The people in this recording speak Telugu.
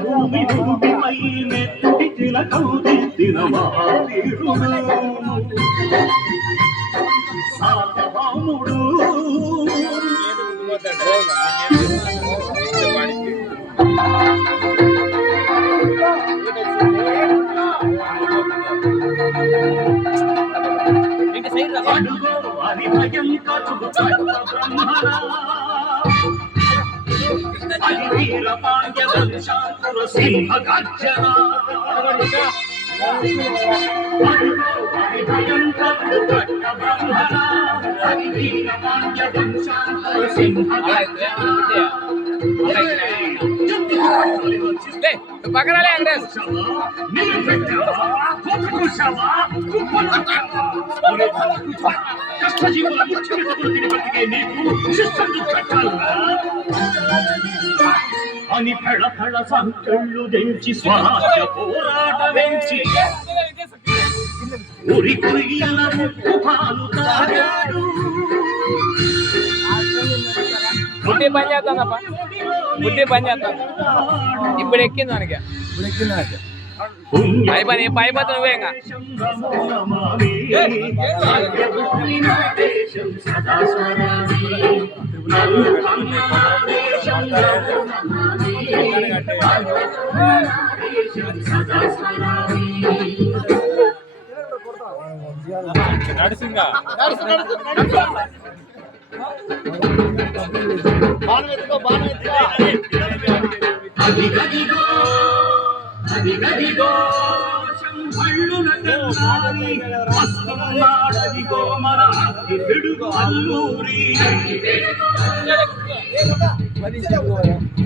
భూమి భూమిపై నెత్తి తిలకౌదిన వీరుడు సార్వభౌముడు అడుగో అని భయంకరుడు బ్రహ్మణ అది వీర పాండ్య వంశాంకుర సింహ గర్జన అడుగో అని భయంకరుడు బ్రహ్మణ అది వీర పాండ్య వంశాంకుర సింహ గర్జన పక్కరాలే అని ఫెళ ఫెళ సంకెళ్ళు దించి స్వరాజ్య పోరాట వెంచి ఉరి కుయ్యల ముక్కు పాలు తాగాడు బుడ్డి పని చేస్తానప్ప బుడ్డి పని చేస్తాను ఇప్పుడు ఎక్కింది దానికి పైపోతే నువ్వే ఇంకా నడుసింగా అదిగదిగో సంభళ్ళున తెల్లారి వస్తున్నాడదిగో మన అల్లురి